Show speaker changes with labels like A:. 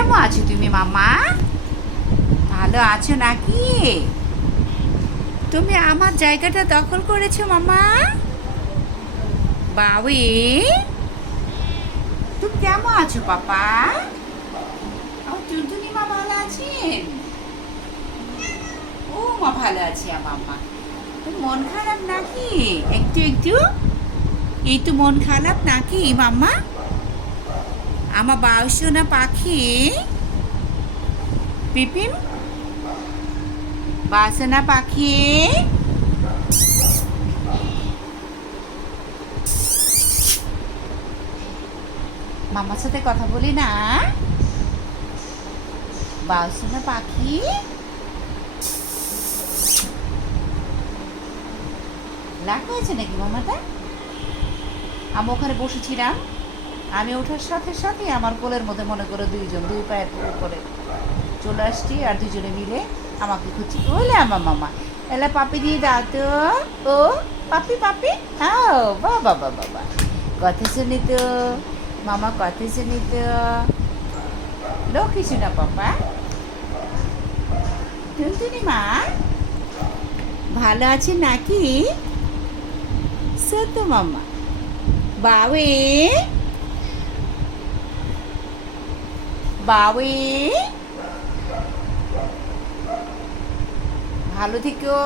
A: কেমন আছো তুমি, মামা? ভালো আছো নাকি? তুমি আমার জায়গাটা দখল করেছ, মামা? বাউি তুমি কেমন আছো, পাপা? আমার ভালো আছেন? ও, মা ভালো আছে আমার মা তোর মন খারাপ নাকি? একটু একটু? এই তো মন খারাপ নাকি মাম্মা আমার বাউসোনা পাখি? পিপিন? বাসনা পাখি? মামার সাথে কথা বলি না? বাসনা পাখি? রাগ হয়েছে নাকি মামাটা? আমি ওখানে বসেছিলাম। আমি ওঠার সাথে সাথে আমার কোলের মধ্যে মনে করে দুইজন দুই পায়ের উপরে চলে আসছি আর দুজনে মিলে আমাকে খুঁজছি। ওলে আমার মামা। এলা পাপি দিয়ে দাও তো। ও, পাপি পাপি? আও বাবা বাবা বাবা কথা শুনি তো। মামা, কথা শুনি তো। লক্ষ্মী না পাপা। টুনটুনি মা, ভালো আছে নাকি? সত্য মামা। বাউে বাউে ভালো থেকো।